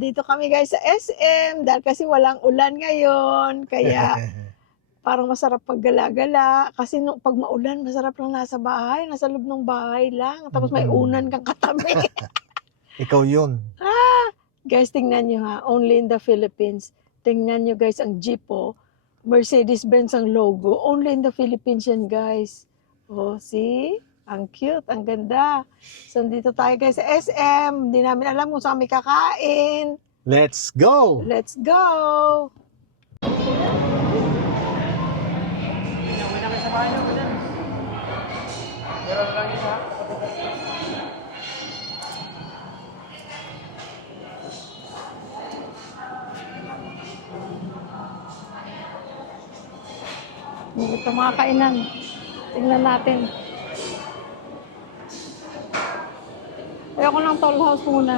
nandito kami guys sa SM dahil kasi walang ulan ngayon. Kaya parang masarap paggala-gala. Kasi nung pag maulan, masarap lang nasa bahay. Nasa loob ng bahay lang. Tapos may unan kang katabi. Ikaw yun. Guys, tingnan nyo ha. Only in the Philippines. Tingnan nyo guys, ang jeep oh. Mercedes-Benz ang logo. Only in the Philippines yan guys. Oh, see? Ang cute, ang ganda. So, dito tayo guys sa SM. Hindi namin alam kung saan kami kakain. Let's go! Let's go! Ito mga kainan. Tingnan natin. Ayoko ng toll house muna.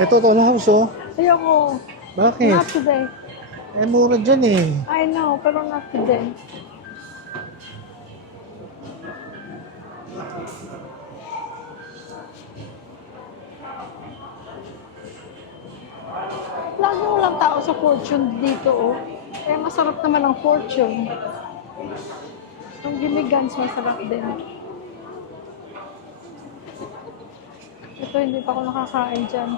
Ito, Toll House, oh. Ayoko. Bakit? Not today. Eh, mura dyan eh. I know, pero not today. Lagi walang tao sa Fortune dito, oh. Eh, masarap naman ang Fortune. Ang Gilligan's masarap din. Ito, hindi pa ako nakakain dyan.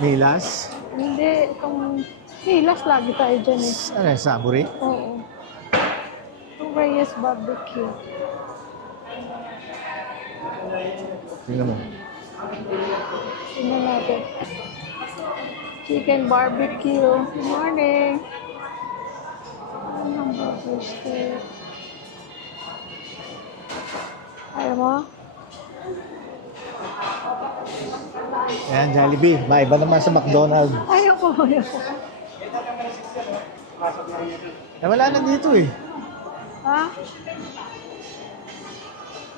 Nilas? Hindi, itong hilas lagi tayo dyan eh. Ano yung saburi? Oo. Itong Reyes Barbecue. Tingnan mo. Tingnan natin. Chicken barbecue. Good morning. Hamburger steak. Ayaw mo? Yan, Jollibee. Maiba naman sa McDonald's. Ayoko. Eh, wala na dito eh. Ha?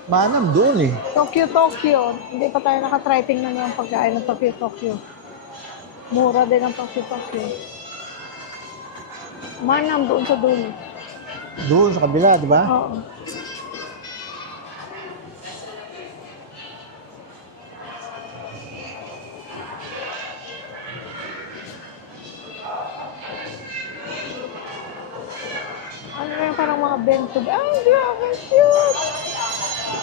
Manam doon eh. Tokyo. Hindi pa tayo nakatry. Tingnan yung pagkain ng Tokyo. Mura din ang Tokyo. Manam doon sa dulo. Doon sa kabila, di ba? Oo. Ano yung parang mga bento. Ay, grabe, cute!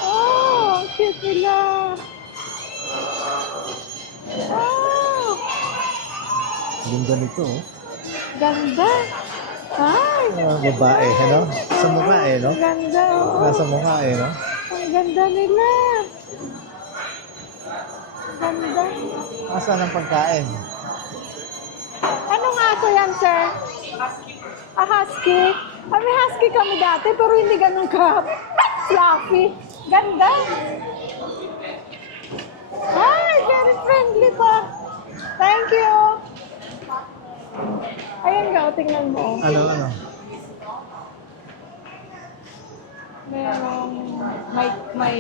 Oh, cute nila! Oh, Ganda nito, oh. ganda! Ay, Babae, ano? Sa mukha eh, no? ang ganda, oh. Nasa mukha eh, no? Ang ganda nila! Ganda! Asan ang pagkain? Anong aso yan, sir? Husky. May husky kami dati, pero hindi ganun ka fluffy. Ganda. Ay, very friendly pa. Thank you. Ayan nga, tingnan mo. Ano? May,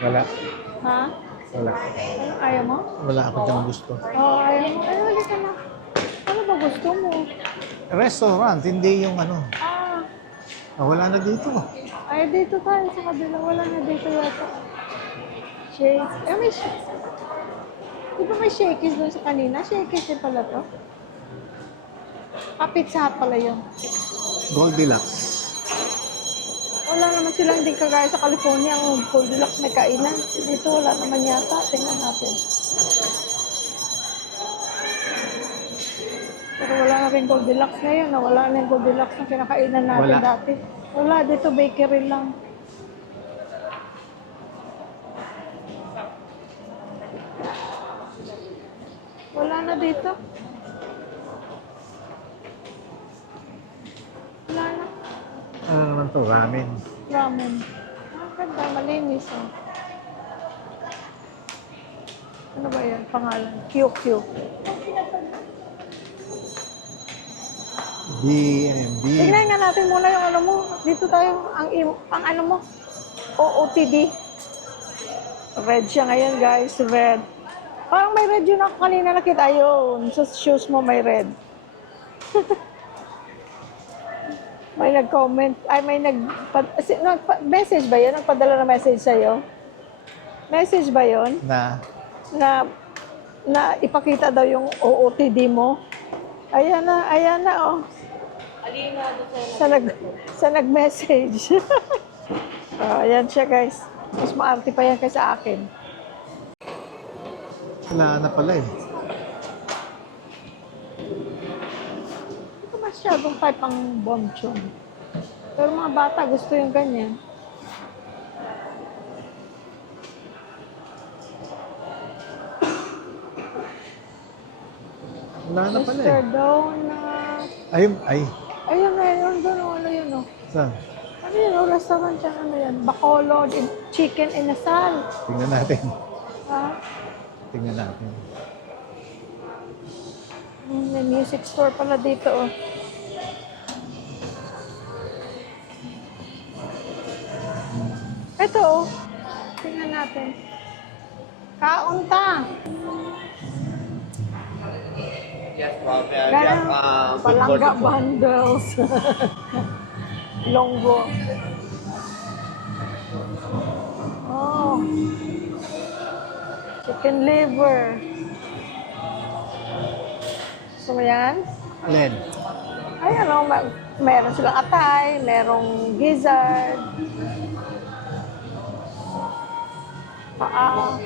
Wala. ha? Wala. Ano, ayaw mo? Wala ako dyan gusto. Oo, ayaw mo. Ay, halika na. Ano ba gusto mo? Restaurant, hindi yung ano. Wala na dito. Ay, dito tayo sa kabila. Wala na dito yata. Shakes. May shakes. Di ba may shakies doon sa kanina? Shakies din pala to. Pizza Hut pala yun. Goldilocks. Wala naman silang din kagaya sa California. Ang Goldilocks may kainan. Dito wala naman yata. Tingnan natin. Pero wala na rin Goldilocks ngayon. Wala na yung Goldilocks na kinakainan natin Wala. dati. Wala. Dito bakery lang. Wala na dito. Wala na. Ano naman to? Ramen. Ramen. Ganda. Malinis oh. Ano ba yan? Pangalan? QQ. B&B. Tingnan nga natin muna yung ano mo. Dito tayo, ang ano mo. OOTD. Red siya ngayon, guys. Red. Parang may red yun ako kanina nakita. Ayun. Sa shoes mo may red. May nag-comment. Ay, may nag-message ba yun? Nagpadala na message sa'yo? Message ba yon? Na, Na, na ipakita daw yung OOTD mo? Ayan na, oh. Sa nag-message. Oh, ayan siya, guys. Mas maarte pa yan kaysa akin. wala na pala eh. Ito masyadong type ang bonchon. Pero mga bata gusto yung ganyan. Wala na pala Mr. eh. Donut. Ay, Ayun, meron doon. Ano yun, oh. saan? Ano yun, oh, restaurant yan. Ano yan? Bacolod, chicken inasal. Tingnan natin. Ha? Tingnan natin. May music store pala dito, oh. Ito, oh. Tingnan natin. Kaunta. Yes, ma'am. Ganun. Palangga bundles. Longgo. Oh. Chicken liver. Gusto mo yan? Alin? Ay, ano, meron silang atay, merong gizzard. Paa.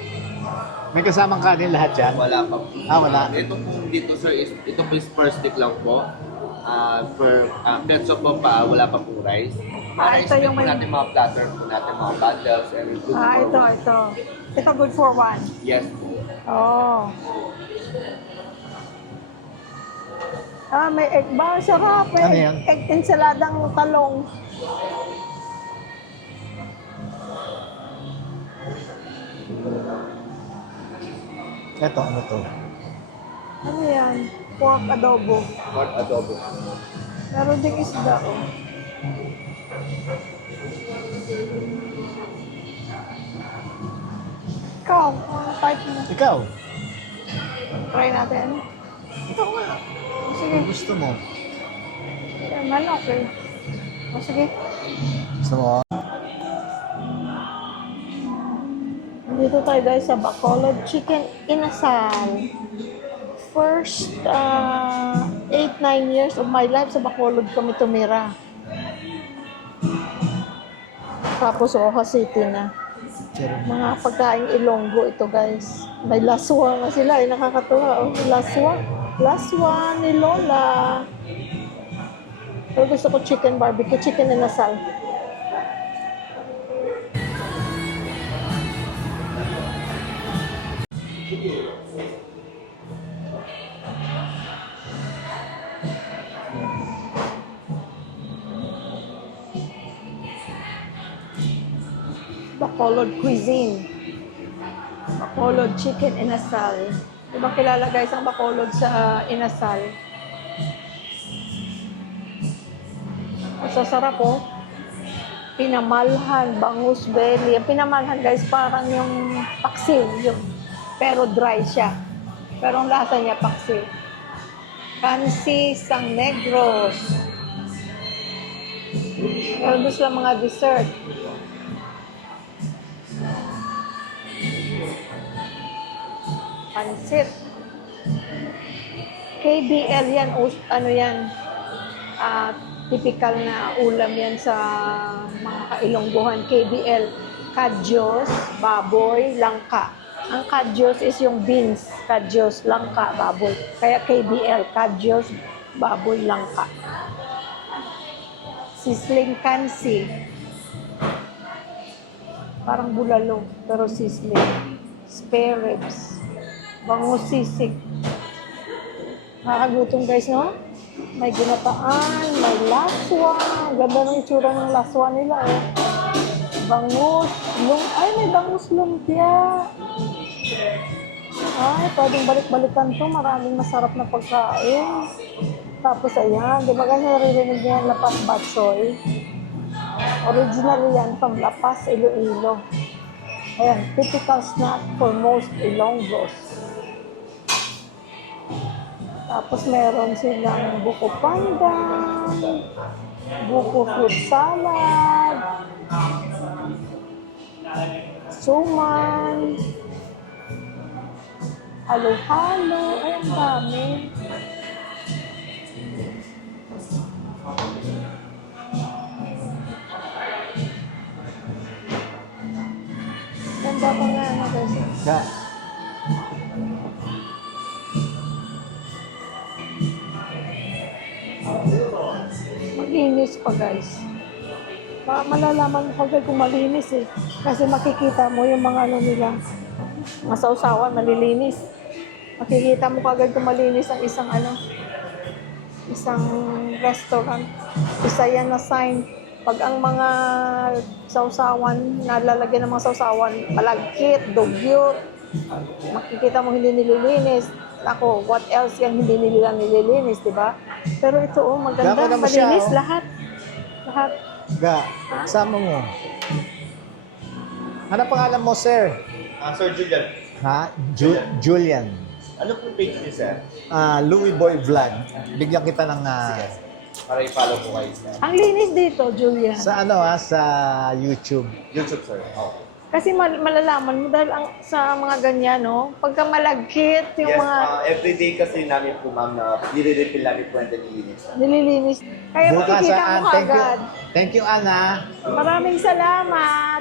May kasamang kanin lahat yan? Wala pa po. Wala. Ito po dito, sir, ito po is per stick lang po. Ketchup po pa, wala pa po rice. Ito Ito yung po may... natin mga platter po natin, mga bundles, and good for ito. Ito good for one. Yes po. Oh. May egg ba? Sarap. May Ano yan? egg ensaladang talong. Eto, ano to? Ano yan? Pork adobo. Pork adobo. Meron ding isda, oh. Ikaw, ano type mo? Ikaw, Try natin. Ito nga. Sige. kung gusto mo. Manok eh. Sige. Gusto mo? Dito tayo guys sa Bacolod Chicken Inasal. First 8-9 years of my life sa Bacolod kami tumira. Tapos Oha City na. Mga pagkaing Ilonggo ito guys. May laswa nga sila. Nakakatuwa. Oh. Laswa. Laswa ni Lola. Pero gusto ko chicken barbecue. Chicken Inasal. Bacolod cuisine. Bacolod chicken inasal. Di ba kilala guys ang Bacolod sa inasal? Masasarap oh. Pinamalhan, bangus belly. Ang pinamalhan guys parang yung paksiw. Yung, pero dry siya. Pero ang lasa niya paksiw. Kansi Sang Negros. Meron doon sila mga dessert. Pansit. KBL yan, ano yan, typical na ulam yan sa mga kailongguhan. KBL, kadyos, baboy, langka. Ang kadyos is yung beans, kadyos, langka, baboy. Kaya KBL, kadyos, baboy, langka. Sisling kansi. Parang bulalo, pero sisling. Spare ribs. Bangus sisig. Nakakagutom guys, no? May ginataan, may laswa. Ganda ng itsura ng laswa nila, eh. Bangus, ay, may bangus lumpia. Ay, pwedeng balik-balikan to. Maraming masarap na pagkain. Tapos, ayan. Di ba kasi naririnig niya yung Lapas Batsoy? Originally yan from Lapas, Iloilo. Ayan, typical snack for most Ilonggos. Tapos meron silang buko pandan, buko fruit salad, suman, halo-halo, ay ang dami. Ganda pa nga ano guys. Ga. Malinis pa guys. Malalaman mo kagad kung malinis eh. Kasi makikita mo yung mga ano nila. Mga sausawan, malilinis. Makikita mo kagad kung malinis ang isang ano, isang restaurant. Isa yan na sign. Pag ang mga sausawan, nalalagyan ng mga sausawan, malagkit, dugyot, makikita mo hindi nililinis. Ako, what else yung hindi nila nililinis, di ba? Pero ito, oh, maganda, Gako naman siya, malinis, oh. lahat. Lahat. Ga. Sama mo. Ano pangalan mo, sir? Sir Julian, Ha? Julian. ano po page niyo, sir? Louis Boy Vlog. Bigyan kita ng... Para i-follow po kayo, sir. Ang linis dito, Julia. sa ano sa YouTube. YouTube, sir. Okay. Kasi malalaman mo dahil sa mga ganyan, no? Pagka malagkit, yung Yes, mga everyday kasi namin po, ma'am, na nire-refill namin po yung nililinis. nililinis. Kaya makikita mo Thank you. agad. Thank you, Ana. Maraming salamat.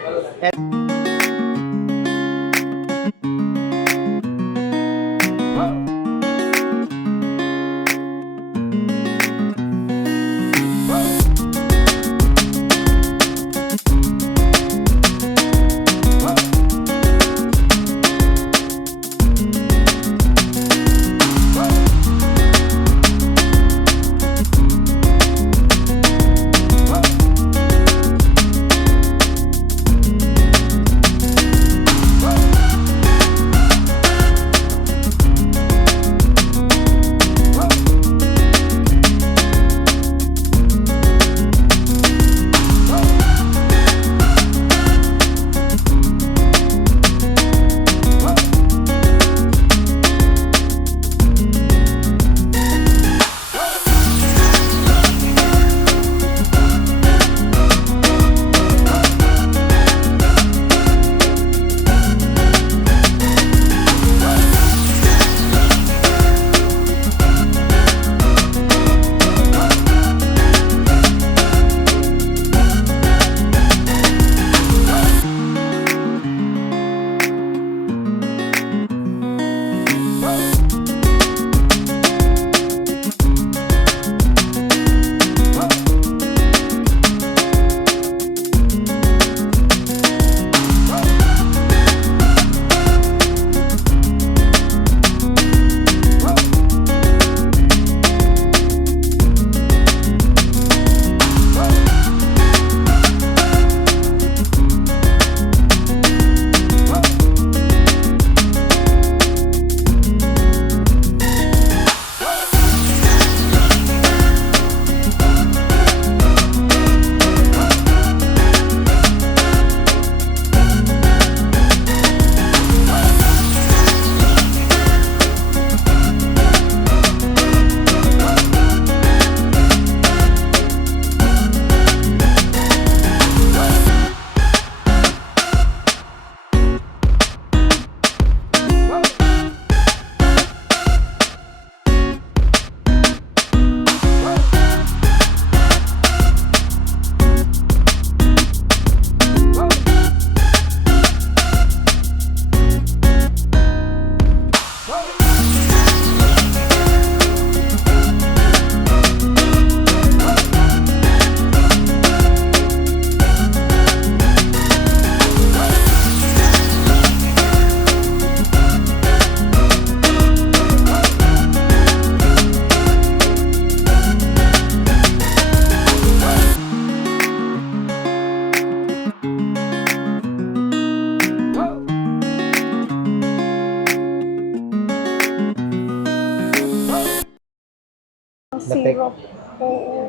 Syrup. Oo.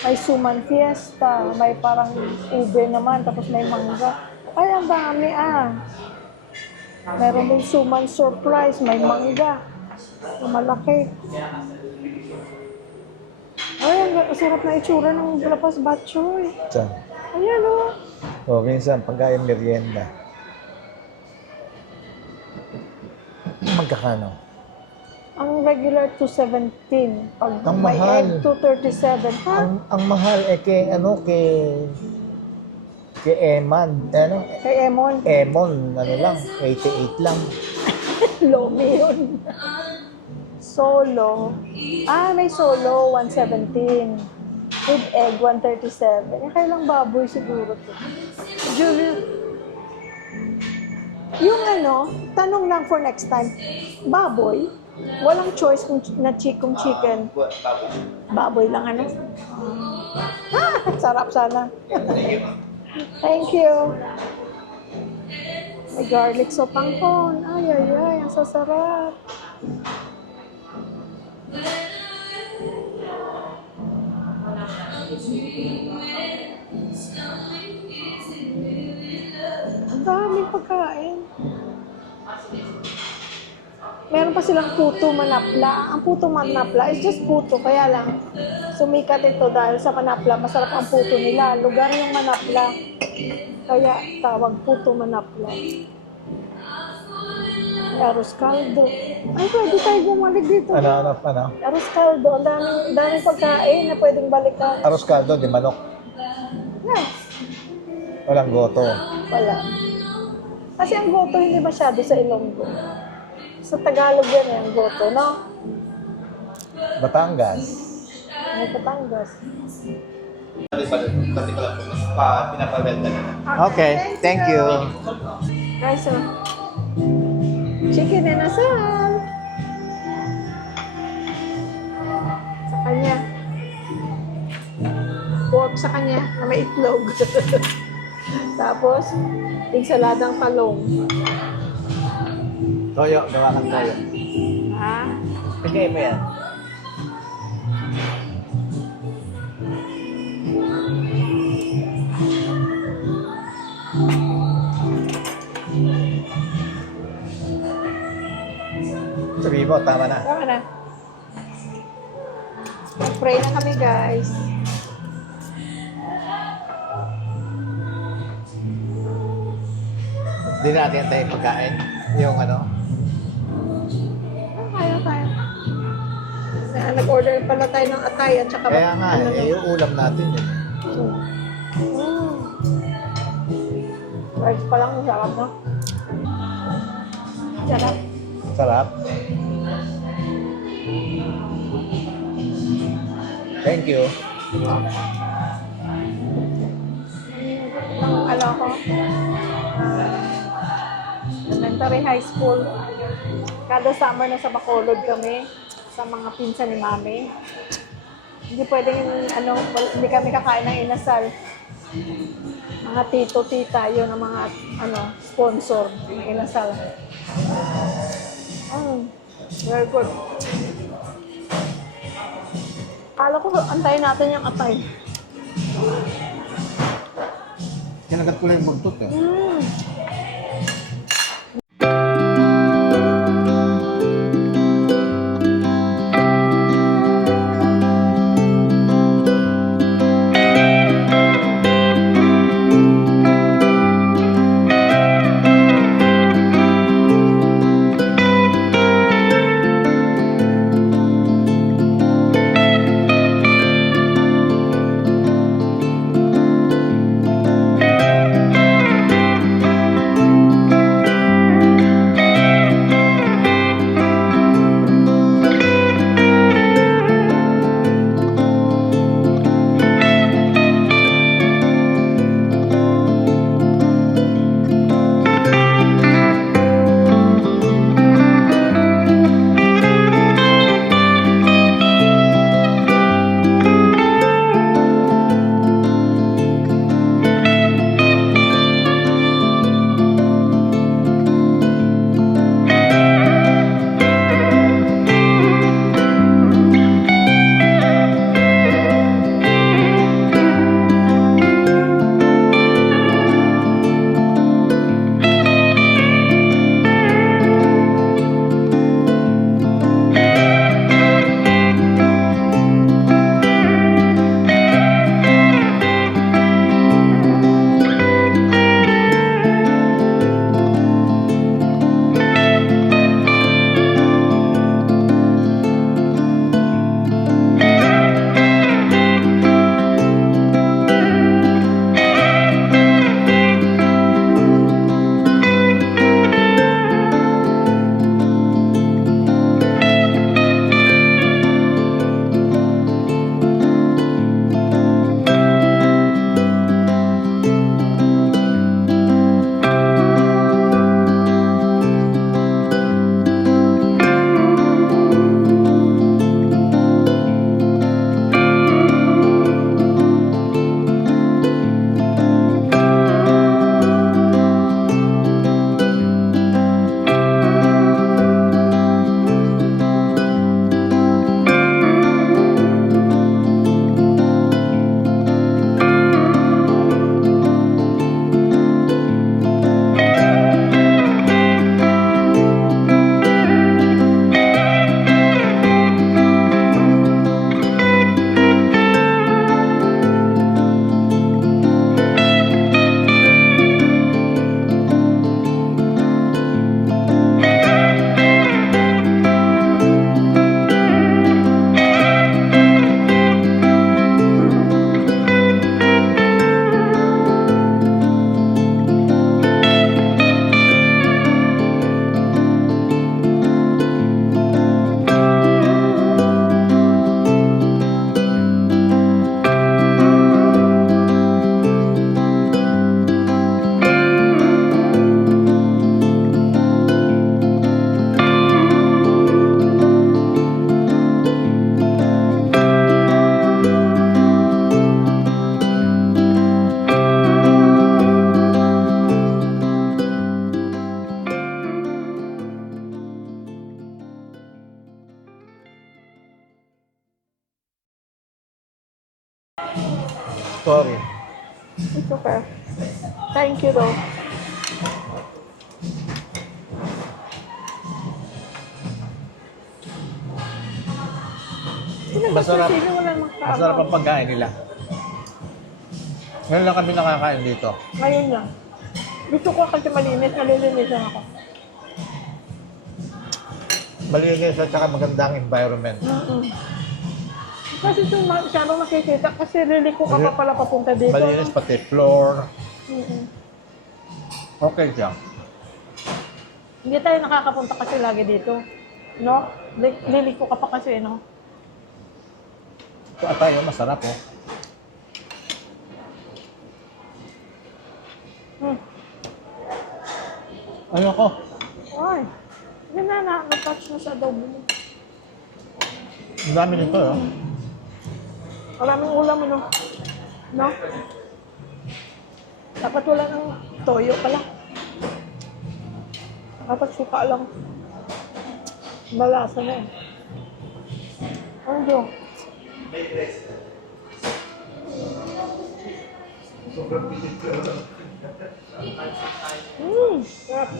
May suman fiesta, may parang ube naman, tapos may mangga. Ay, ang dami ah. Meron din suman surprise, may mangga. Malaki. Ay, ang sarap na itsura ng lapas batchoy. Saan? Ayan o. O, minsan, pagkain merienda. magkakano? Ang regular 217. Pag Ang may mahal. egg, 237. Ha? Ang mahal kay Eman, Kay Emon, Emon, lang, 88 lang. Lomi yun. Solo. May solo, 117. With egg, 137. Kailang baboy siguro to. Julia, yung tanong lang for next time, baboy, walang choice kung kung chicken. Baboy lang sarap sana. Thank you. May garlic sopangkon. Ay, ang sasarap. Ang daming pagkain. Meron pa silang puto manapla. Ang puto manapla is just puto, kaya lang sumikat ito dahil sa manapla. Masarap ang puto nila. Lugar yung manapla. Kaya tawag puto manapla. May arroz caldo. Ay, pwede tayo bumalik dito. Ano? Arroz caldo. Ang daming pagkain na pwedeng balikan. Arroz caldo, di manok. Yeah. Walang goto. Wala. Kasi ang goto hindi masyado sa Ilonggo. Sa Tagalog yan ang goto, no? Batangas. May Batangas. Pati ko lang po, pinapabenta na. Okay, thank you. Guys, chicken and asal. Sa kanya. Pork sa kanya na may itlog. Tapos, insaladang talong. Toyo, gawa kang toyo. Ha? Bigay mo yan. Sabi mo, tama na. Tama na. Pray na kami, guys. Hindi natin tayo pagkain. Yung Kaya tayo. Nag-order pala tayo ng atay at saka Kaya nga, yung ulam natin. Rice pa lang, sarap na. Sarap. Sarap. Thank you. Ang ko, elementary high school. Kada summer na sa Bacolod kami, sa mga pinsan ni Mami. Hindi pwedeng, hindi kami kakain ng inasal. Mga tito, tita, yun ang mga, sponsor ng inasal. Very good. Kala ko, antayin natin yung atay. Kinagat ko lang yung buntot eh. Sorry. It's okay. Thank you though. Masarap. Sino wala namang Masarap ang pagkain nila. Ngayon lang kami nakakain dito. Ngayon lang. Gusto ko kasi malinis, nalilinisan ako. Malinis at saka magandang environment. Kasi ito masyadong nakikita kasi really ko ka pa pala papunta dito. Malinis pati floor. Mm-mm. Okay siya. Hindi tayo nakakapunta kasi lagi dito. No? Liliko ka pa kasi, no? Ito tayo, masarap oh. Ayoko. Ay, yun na, na-touch na sa adobo mo. Ang dami nito oh. Maraming ulam, no? No? Dapat wala ng toyo pala. Dapat suka lang. Malasa na eh. Ano yun? Sarap.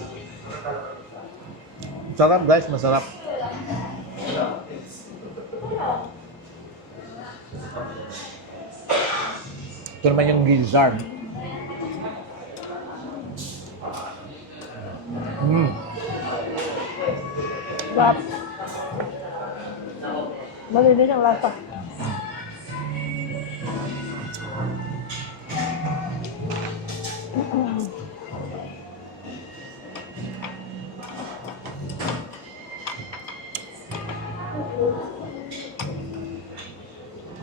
Sarap guys, masarap. Ito naman yung gizzard. Sarap. Malinis ang lasa.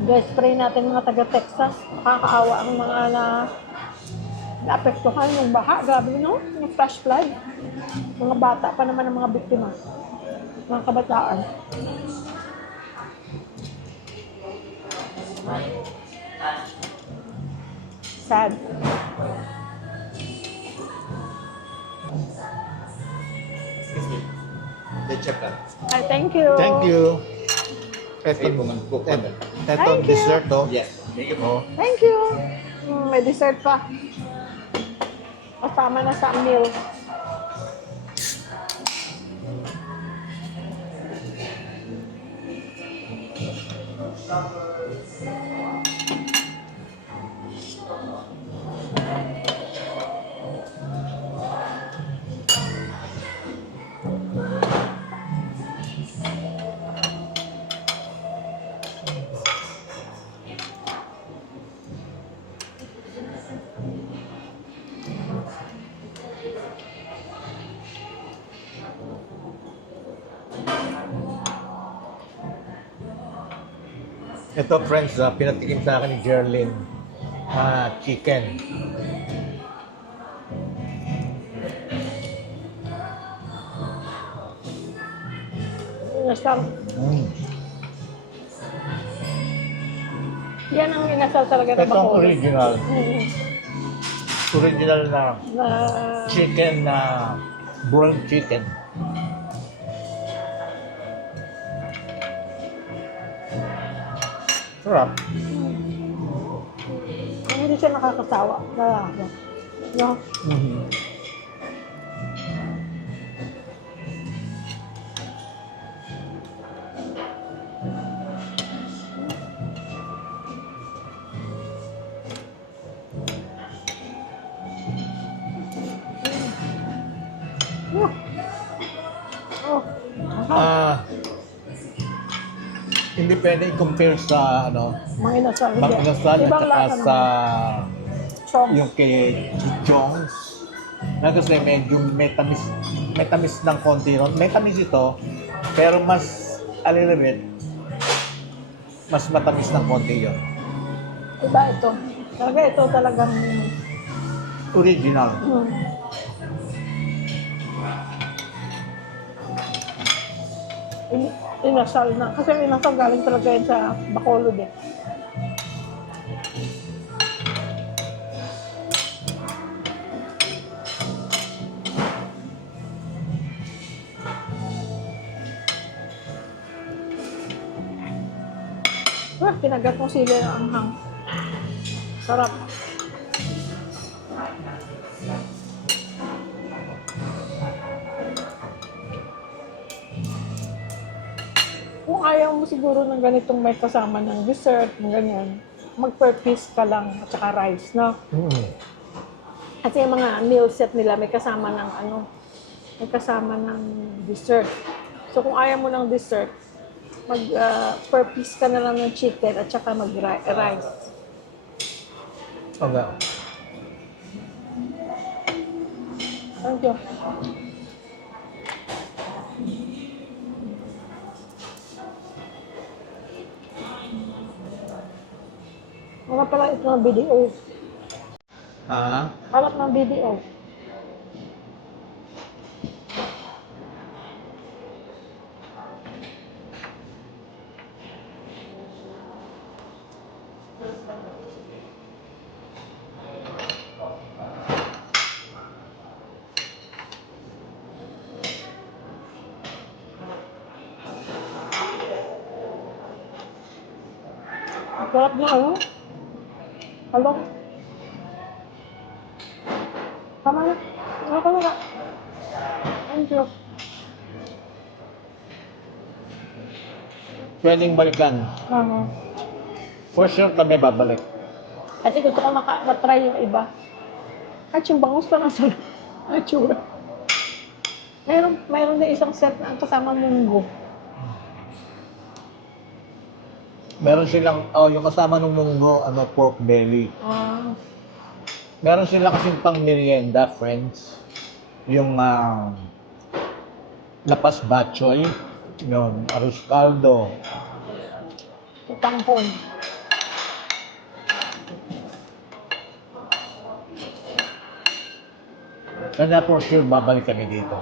Guys, pray natin mga taga-Texas. Nakakaawa ang mga naapektuhan ng baha. Grabe, no? Yung flash flood. Mga bata pa naman ang mga biktima. Mga kabataan. Sad. Excuse me. Let's check that. Ay, thank you. Thank you. Ito, Ay, bumangkok pa ba? ito Thank you. dessert oh. Yes. Thank you. Oh. Thank you. May dessert pa. Kasama na sa meal. Ito friends, pinatikim sa akin ni Jerlyn. Chicken. Inasal. Yan ang inasal talaga ng Ito ang Bacolod. original. Original na Na chicken na broiled chicken. Sarap. hindi siya nakakasawa. Lalaki. No? Oh. Hindi pwede i-compare sa Mga inasal. Bang Inasal at Ibang saka lasa sa Chong. yung kay Chichongs. Na kasi medyo may tamis ng konti ron. May tamis ito, pero mas a little bit, mas matamis ng konti yun. Iba ito. Talaga ito talagang Original. inasal na. Kasi ang inasal galing talaga yan sa Bacolod eh. Kinagat mo sila ang hang. Sarap. Kung ayaw mo siguro ng ganitong may kasama ng dessert, ng ganyan, mag-per piece ka lang at saka rice, no? Kasi yung mga meal set nila may kasama ng may kasama ng dessert. So kung ayaw mo ng dessert, mag per piece ka na lang ng chicken at saka rice. Okay. Thank you. Wala pala ito ng BDO. Ah, Harap ng BDO. Ang sarap na Hello? Tama na. Ako na. Thank you. pwedeng balikan. For sure kami babalik. Kasi gusto ko matry yung iba. At yung bangus pa nasa natura. Mayroon na isang set na kasama munggo. Meron silang, yung kasama ng munggo, pork belly. Ah, Meron sila kasing pang merienda, friends. Yung lapas batchoy, yung arroz caldo. tampon. Kaya for sure babalik kami dito.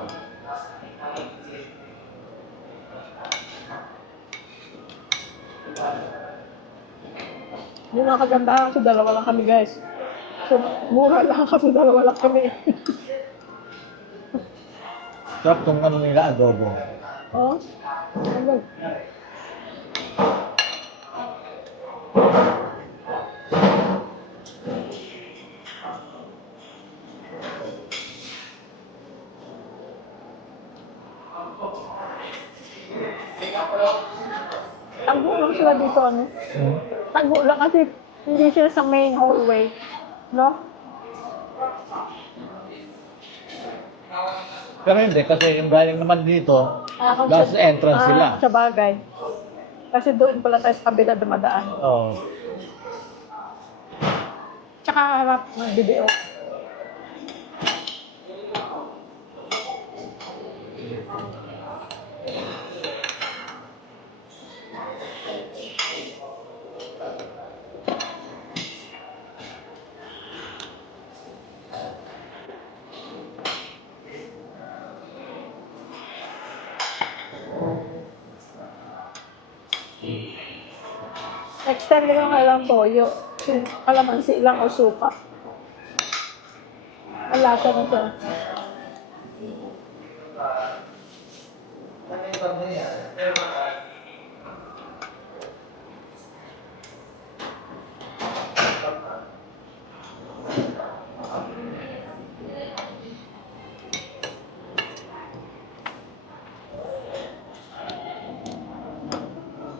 Yung mga kagandahan kasi dalawa lang kami guys. So, mura lang kasi dalawa lang kami. Sarap tong nila, adobo. Oh, hanggang. Tago lang sila dito, Tago lang kasi hindi sila sa main hallway. No? Pero hindi, kasi yung galing naman dito, dahil sa entrance sila. Sa bagay. Kasi doon pala tayo sa kabila dumadaan. Oo. Tsaka harap ng BDO. Next time nila lang toyo. Kalamansi lang o suka. Ang lasa na siya.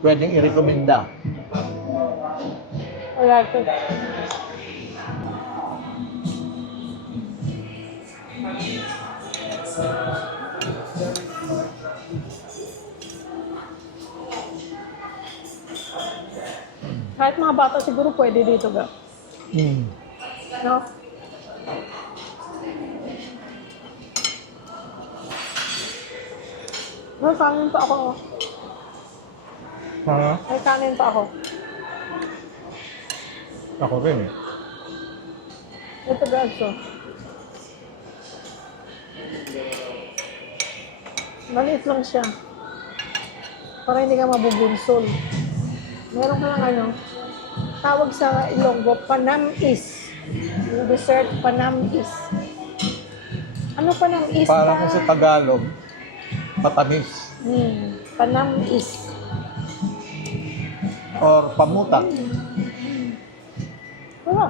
Pwedeng i-recommenda. Wala ito. Kahit mga bata siguro pwede dito ga. No? No, kanin pa ako. Ha? May kanin pa ako. Ako rin eh. Ito braso. Maliit lang siya. Para hindi ka mabubunsol. Meron ka lang tawag sa Ilonggo, panamis. Yung dessert, panamis. Ano panamis? Parang kung sa Tagalog, patamis. Panamis. Or pamutak. Wala.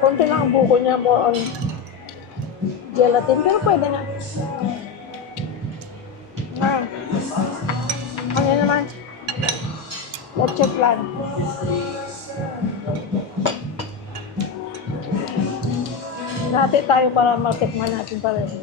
Konti lang ang buko niya, more on gelatin, pero pwede na. Ah. Ano yan naman? Leche flan. Dati tayo para matikman natin pareho.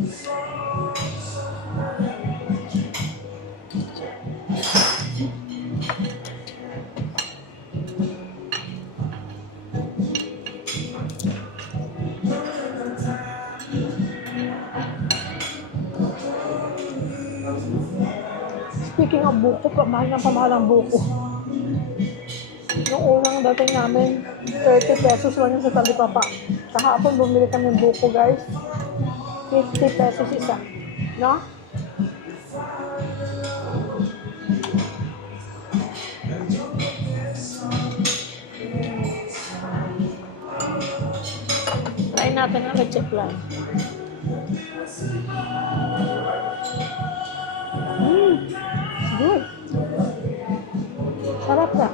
Speaking of buko, pamahal ang buko. Noong unang dating namin, 30 pesos lang yun sa talipapa. Kahapon bumili kami ng buko, guys. 50 pesos isa. No? Try natin ang leche flan. Good. Sarap na.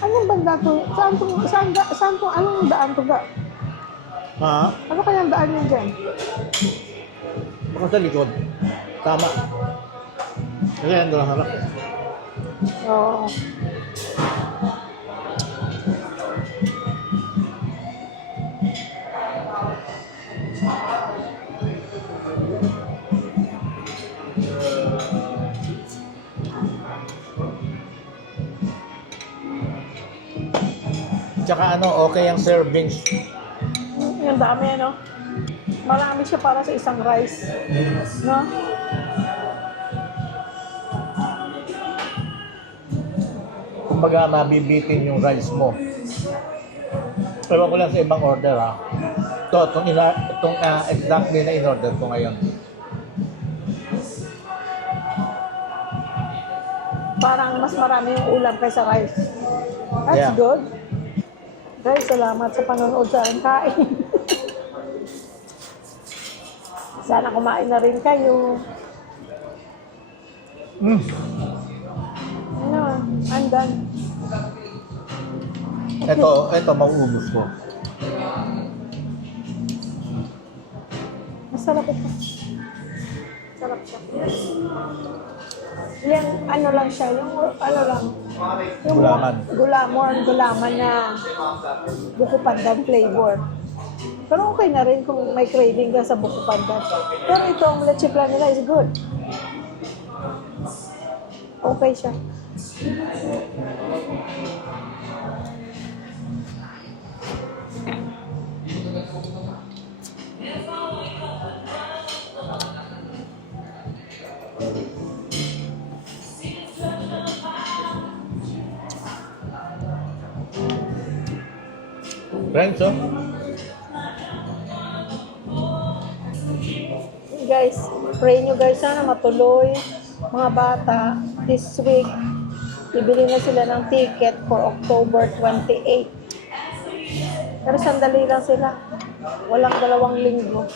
Anong banda to? Saan to? Anong daan to ba? Ha? Ano kayang daan yun dyan? Baka sa likod. Tama. Kasi yan doon harap. Oo. Tsaka ano, okay ang servings. Yung dami, no? Marami siya para sa isang rice. No? Kumbaga, mabibitin yung rice mo. Ewan ko lang sa ibang order, ha. Itong exactly na in-order ko ngayon. Parang mas marami yung ulam kaysa rice. That's Yeah. good. Guys, salamat sa panonood sa aking kain. Sana kumain na rin kayo. Ano, I'm done. Ito, mauubos ko. Masarap ito. Sarap siya. Yan, ano lang siya, yung ano lang. Yung Gulaman. Gulaman na buko pandan flavor. Pero okay na rin kung may craving ka sa buko pandan. Pero ito, ang leche flan nila is good. Okay siya. Friends, oh. Guys, pray nyo guys, sana matuloy. Mga bata, this week, ibili na sila ng ticket for October 28. Pero sandali lang sila. Walang 2 linggo.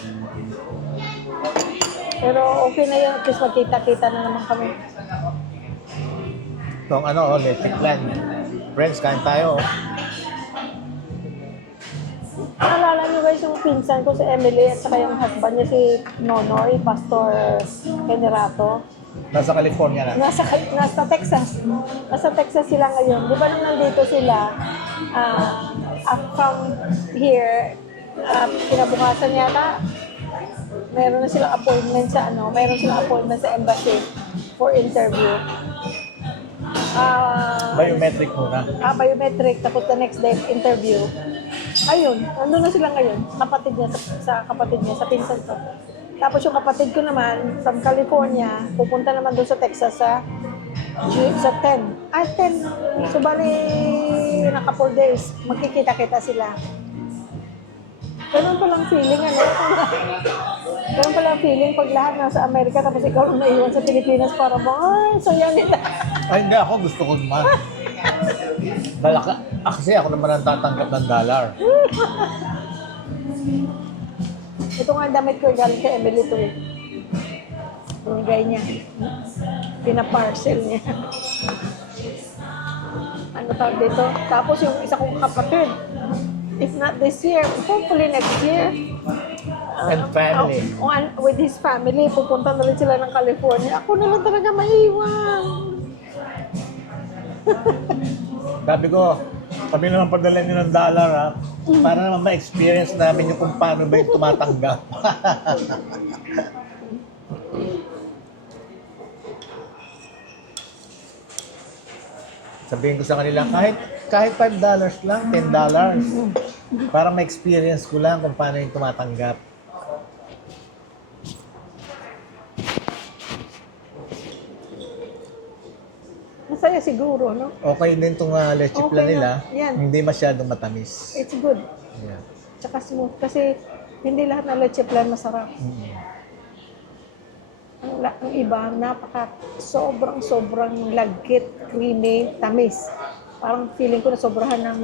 Pero okay na yun, at least magkita-kita na naman kami. Itong ano, leche flan. Friends, kain tayo, oh. Naalala niyo guys yung pinsan ko si Emily at saka yung husband niya si Nonoy, Pastor Generato. Nasa California na. Nasa Texas. Nasa Texas sila ngayon. Di ba nung nandito sila, from here, kinabukasan yata, meron na silang appointment sa embassy for interview. Biometric muna. Biometric, tapos the next day interview. Ayun, nandun na sila ngayon. Kapatid niya, sa kapatid niya, sa pinsan ko. Tapos yung kapatid ko naman, from California, pupunta naman doon sa Texas sa 10. 10. So, bali, naka 4 days. Magkikita-kita sila. Ganun palang feeling, ano? Ganun palang feeling pag lahat nasa Amerika tapos ikaw ang naiwan sa Pilipinas para mo, ay, saya nila. Ay, hindi ako. Gusto ko naman. Kasi ako naman ang tatanggap ng dollar. Ito nga damit ko galing kay Emily to eh. Binigay niya. Pina-parcel niya. Ano tawag dito? Tapos yung isa kong kapatid, if not this year, hopefully next year. And family. With his family, pupunta na rin sila ng California. Ako na lang talaga maiwan. Sabi ko, kami naman padala nyo ng dollar ha. Para naman ma-experience namin yung kung paano ba yung tumatanggap. Sabihin ko sa kanila, kahit $5 lang, $10. Para ma-experience ko lang kung paano yung tumatanggap. Masaya siguro, no? Okay din itong leche Okay plan na. nila. Yan. Hindi masyadong matamis. It's good. Yeah. Tsaka smooth. Kasi hindi lahat ng leche plan masarap. Ang iba, sobrang lagkit, creamy, tamis. Parang feeling ko na sobrahan ng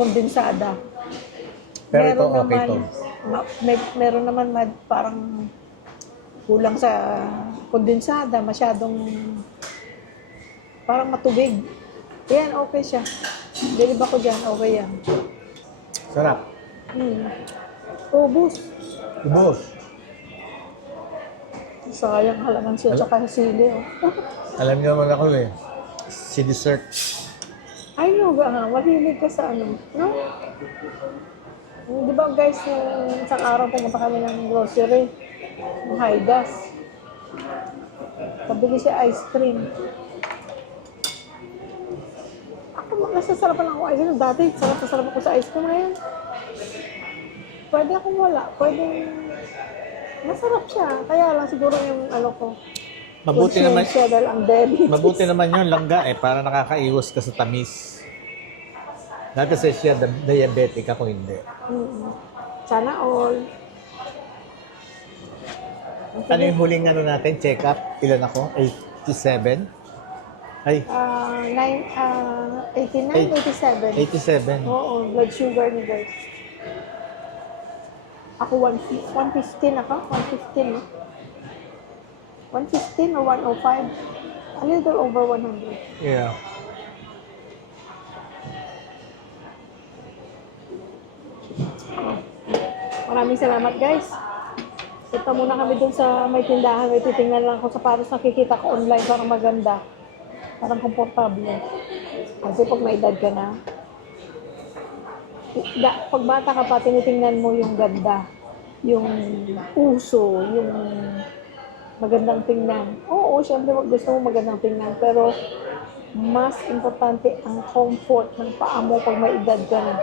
kondensada. Pero ito okay to. Meron naman parang kulang sa kondensada, masyadong parang matubig. Yan, okay siya. Bilib ako dyan, okay yan. Sarap. Ubus. Ubos. Sayang halaman siya, tsaka sili. Oh. Alam niyo naman ako eh. Si dessert. I know, mahilig ka sa ano, no? Di ba guys, isang araw pumunta kami ng grocery, ng Hidas. Pabili siya ice cream. Ako, nasasarapan ako ice cream. Dati, sarap ako sa ice cream ngayon. Pwede akong wala. Pwede, masarap siya. Kaya lang siguro yung ano ko. Mabuti naman, siya dahil ang diabetes. mabuti naman yun langga eh, para nakakaiwas ka sa tamis. Dahil kasi siya diabetic, ako hindi. Sana all. Ano yung huling ano natin, check up? Ilan ako? 87? Ay, 89, 87. 87. Oo, blood sugar ni guys. Ako 115 ako, 115 no? 115 or 105? A little over 100. Yeah. Maraming salamat guys. Ito muna kami dun sa may tindahan. May titingnan lang ako sa paros nakikita ko online. Parang maganda. Parang komportable. Kasi pag may edad ka na, pag bata ka pa, tinitingnan mo yung ganda. Yung uso, yung magandang tingnan. Oo, syempre gusto mo magandang tingnan. Pero mas importante ang comfort ng paa mo pag may edad ka na.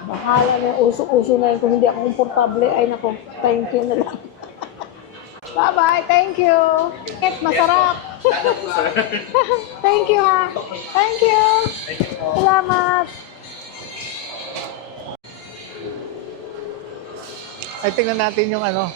Bahala na yung uso-uso na yun. Kung hindi ako komportable, ay nako, thank you na lang. Bye-bye, thank you. Masarap. Thank you ha. Thank you. Salamat. Ay, tingnan natin yung ano,